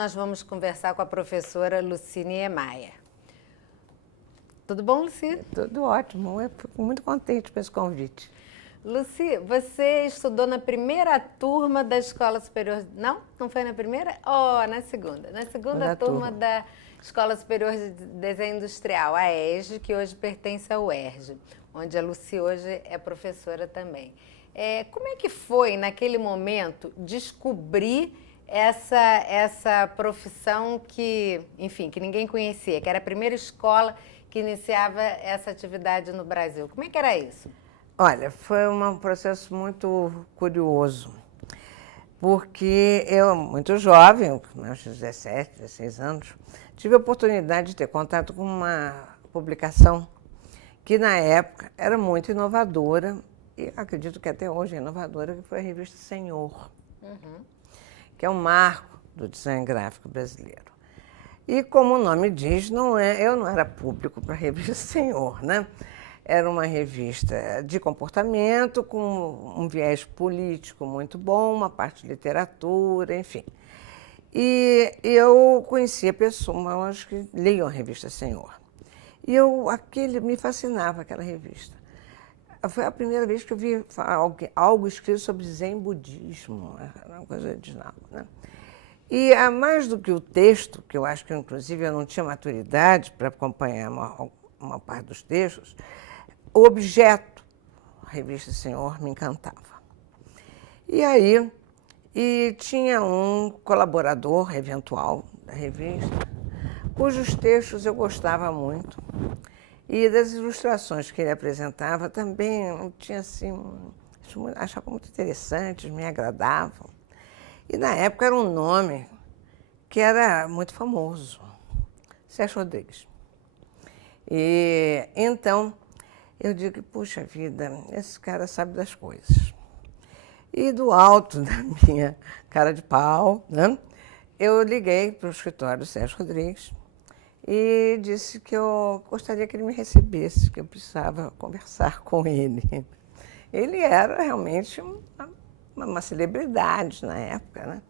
nós vamos conversar com a professora Lucine Maia. Tudo bom, Luci? Tudo ótimo, eu fico muito contente com esse convite. Luci, você estudou na primeira turma da Escola Superior... Não? Não foi na primeira? Oh, na segunda. Na segunda turma da Escola Superior de Desenho Industrial, a ESD, que hoje pertence ao UERJ, onde a Luci hoje é professora também. Como é que foi, naquele momento, descobrir essa profissão que, enfim, que ninguém conhecia, que era a primeira escola que iniciava essa atividade no Brasil? Como é que era isso? Olha, foi um processo muito curioso, porque eu, muito jovem, com meus 17, 16 anos, tive a oportunidade de ter contato com uma publicação que, na época, era muito inovadora, e acredito que até hoje é inovadora, que foi a revista Senhor, que é um marco do design gráfico brasileiro. E, como o nome diz, eu não era público para a revista Senhor, né? Era uma revista de comportamento, com um viés político muito bom, uma parte de literatura, enfim. E eu conhecia pessoas que liam a revista Senhor. E me fascinava aquela revista. Foi a primeira vez que eu vi algo escrito sobre zen budismo, era uma coisa original, né? E, mais do que o texto, que eu acho que, inclusive, eu não tinha maturidade para acompanhar uma parte dos textos, o objeto, a revista Senhor, me encantava. E tinha um colaborador eventual da revista, cujos textos eu gostava muito. E das ilustrações que ele apresentava também tinha assim, achava muito interessantes, me agradavam. E na época era um nome que era muito famoso, Sérgio Rodrigues. E então eu digo, puxa vida, esse cara sabe das coisas. E do alto da minha cara de pau, né, eu liguei para o escritório do Sérgio Rodrigues e disse que eu gostaria que ele me recebesse, que eu precisava conversar com ele. Ele era realmente uma celebridade na época, né?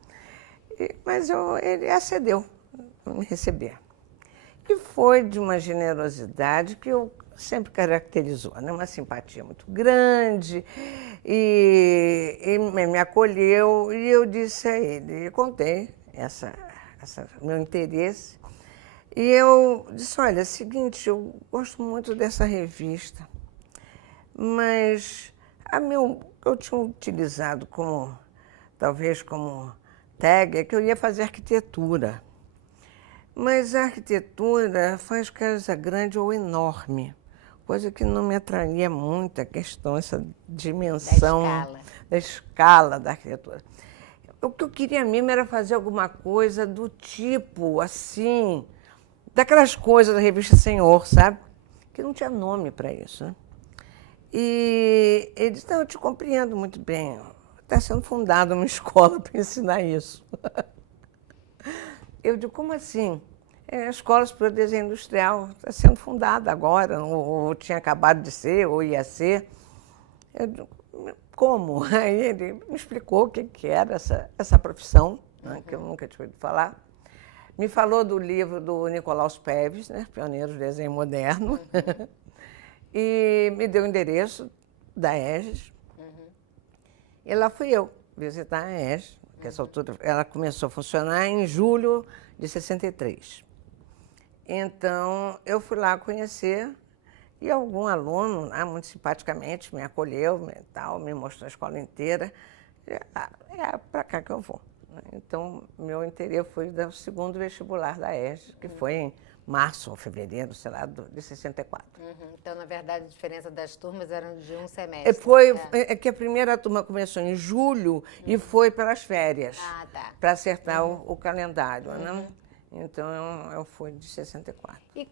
Mas ele acedeu a me receber. E foi de uma generosidade que eu sempre caracterizou, né? Uma simpatia muito grande, e me acolheu, e eu disse a ele, eu contei meu interesse, e eu disse, olha, é o seguinte, eu gosto muito dessa revista, mas eu tinha utilizado talvez como tag, é que eu ia fazer arquitetura. Mas a arquitetura faz casa grande ou enorme, coisa que não me atraía muito, a questão, essa dimensão da escala da arquitetura. O que eu queria mesmo era fazer alguma coisa do tipo, assim, daquelas coisas da revista Senhor, sabe? Que não tinha nome para isso, né? E ele disse, não, eu te compreendo muito bem, está sendo fundada uma escola para ensinar isso. Eu digo, como assim? A Escola Superior de Desenho Industrial está sendo fundada agora, ou tinha acabado de ser, ou ia ser. Eu digo, como? Aí ele me explicou o que era essa profissão, né, que eu nunca tinha ouvido falar. Me falou do livro do Nicolaus Peves, né, Pioneiros do Desenho Moderno, e me deu o endereço da ESG. E lá fui eu visitar a ESG, que essa altura ela começou a funcionar em julho de 63. Então, eu fui lá conhecer e algum aluno, muito simpaticamente, me acolheu, me mostrou a escola inteira. É para cá que eu vou. Então, meu interesse foi do segundo vestibular da ESG, que foi em março ou fevereiro, sei lá, de 64. Então, na verdade, a diferença das turmas era de um semestre. É que a primeira turma começou em julho e foi pelas férias, para acertar o calendário, né? Então, eu fui de 64. E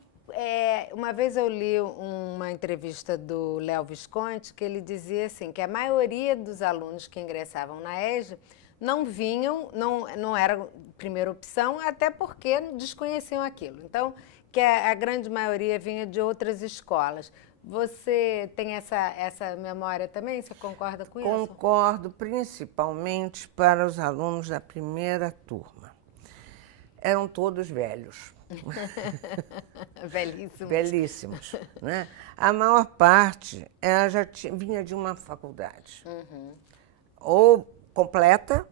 uma vez eu li uma entrevista do Léo Visconti, que ele dizia assim, que a maioria dos alunos que ingressavam na ESG não vinham, não era primeira opção, até porque desconheciam aquilo. Então, que a grande maioria vinha de outras escolas. Você tem essa memória também? Você concorda com isso? Concordo, principalmente para os alunos da primeira turma. eram todos velhos. Belíssimos. Belíssimos, né? A maior parte já vinha de uma faculdade. Ou completa,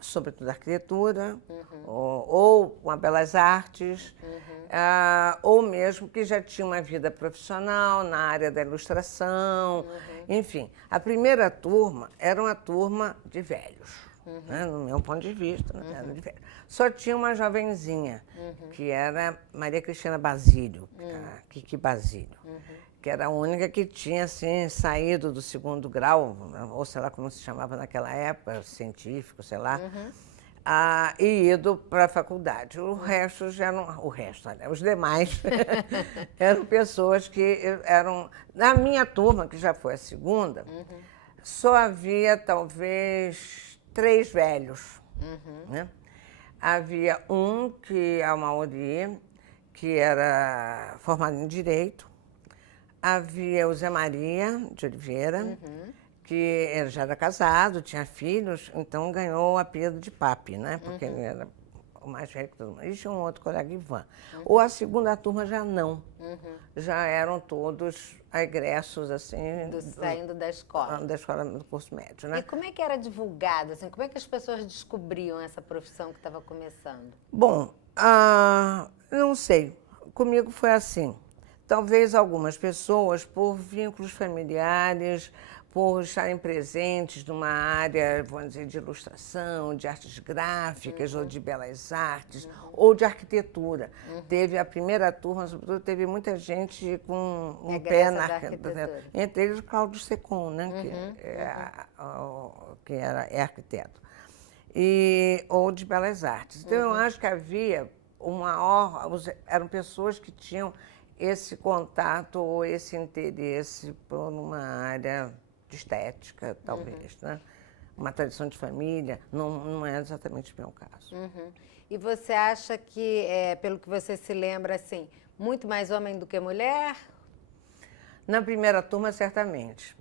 sobretudo arquitetura, ou uma belas artes, ou mesmo que já tinha uma vida profissional na área da ilustração. Enfim, a primeira turma era uma turma de velhos, né? No meu ponto de vista, era de velhos. Só tinha uma jovenzinha, que era Maria Cristina Basílio, Kiki Basílio, que era a única que tinha assim, saído do segundo grau, ou sei lá como se chamava naquela época, científico, sei lá, e ido para a faculdade. O resto já não. O resto, olha, os demais eram pessoas que eram. Na minha turma, que já foi a segunda, só havia talvez 3 velhos. Né? Havia um, que é o Mauri, que era formado em Direito. Havia o Zé Maria de Oliveira, que ele já era casado, tinha filhos, então ganhou o apelido de Papi, né? Porque ele era o mais velho que todo mundo. E tinha um outro colega, Ivan. Ou a segunda turma já não. Já eram todos egressos, assim... Saindo da escola. Da escola do curso médio, né? E como é que era divulgado? Assim, como é que as pessoas descobriam essa profissão que estava começando? Bom, não sei. Comigo foi assim. Talvez algumas pessoas, por vínculos familiares, por estarem presentes numa área, vamos dizer, de ilustração, de artes gráficas, ou de belas artes, ou de arquitetura. Teve a primeira turma, sobretudo, teve muita gente com um pé na arquitetura. Entre eles, o Cláudio Secom, né? Que é arquiteto. Ou de belas artes. Então, eu acho que havia eram pessoas que tinham esse contato ou esse interesse por uma área de estética, talvez, né? Uma tradição de família, não é exatamente o meu caso. E você acha que, pelo que você se lembra, assim, muito mais homem do que mulher? Na primeira turma, certamente.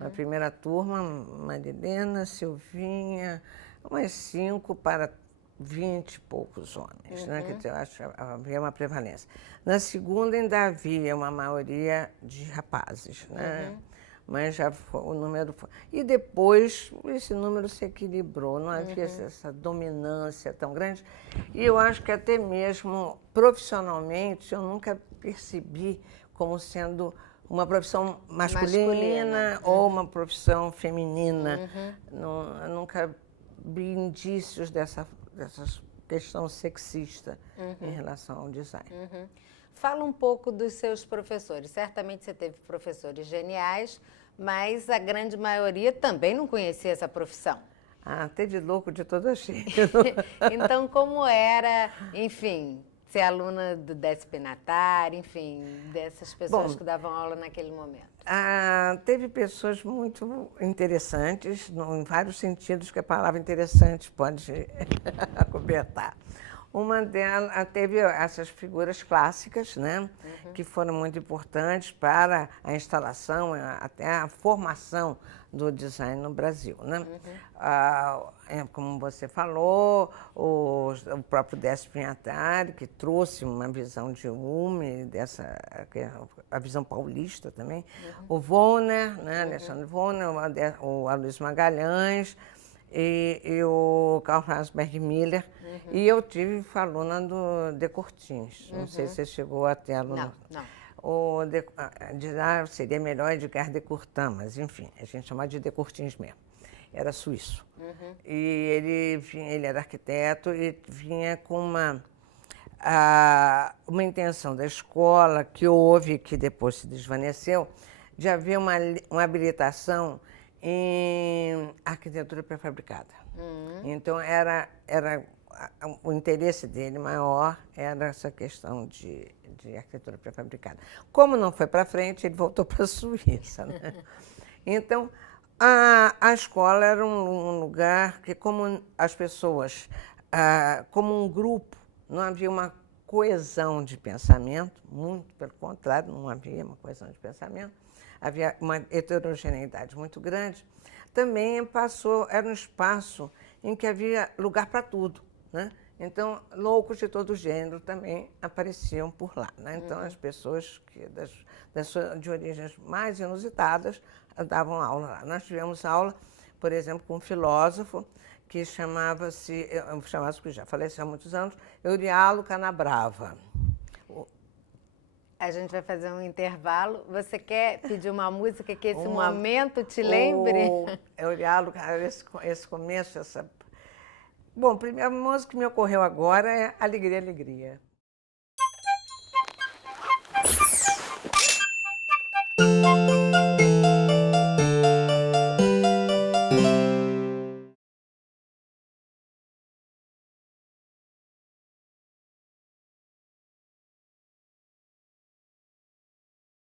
Na primeira turma, Marilena, Silvinha, umas 5 para 20 e poucos homens, né? Quer dizer, eu acho que havia uma prevalência. Na segunda ainda havia uma maioria de rapazes, né? Mas já foi, o número foi. E depois esse número se equilibrou, não havia essa dominância tão grande. E eu acho que até mesmo profissionalmente eu nunca percebi como sendo uma profissão masculina. Ou uma profissão feminina. Eu nunca vi indícios dessa questão sexista em relação ao design. Fala um pouco dos seus professores. Certamente você teve professores geniais, mas a grande maioria também não conhecia essa profissão. Teve louco de todo jeito. Então, como era, enfim, ser aluna do Décio Pinatari, enfim, dessas pessoas que davam aula naquele momento? Teve pessoas muito interessantes, em vários sentidos que a palavra interessante pode acobertar. Uma delas teve essas figuras clássicas, né, que foram muito importantes para a instalação, até a formação do design no Brasil, né? Como você falou, o próprio Décio Pinatari, que trouxe uma visão de UME, a visão paulista também, o Vonner, né, Alexandre Vonner, o Aloysio Magalhães, e o Carl Franzberg Miller. E eu tive aluna do De Courtins. Não sei se você chegou a ter aluna. Não. Seria melhor Edgar de Courtin, mas enfim, a gente chamava de Courtins mesmo. Era suíço. E ele era arquiteto e vinha com uma intenção da escola, que houve, que depois se desvaneceu, de haver uma habilitação em arquitetura pré-fabricada. Então, o interesse dele maior era essa questão de arquitetura pré-fabricada. Como não foi para frente, ele voltou para a Suíça, né? Então, a escola era um lugar que, como as pessoas, como um grupo, não havia uma coesão de pensamento, muito pelo contrário, não havia uma coesão de pensamento, havia uma heterogeneidade muito grande. Também era um espaço em que havia lugar para tudo, né? Então, loucos de todo gênero também apareciam por lá, né? Então, as pessoas de origens mais inusitadas davam aula lá. Nós tivemos aula, por exemplo, com um filósofo que chamava-se, que já faleceu há muitos anos, Eurialo Canabrava. A gente vai fazer um intervalo. Você quer pedir uma música que esse momento te lembre? Eurialo, esse começo, essa... Bom, a primeira música que me ocorreu agora é Alegria, Alegria.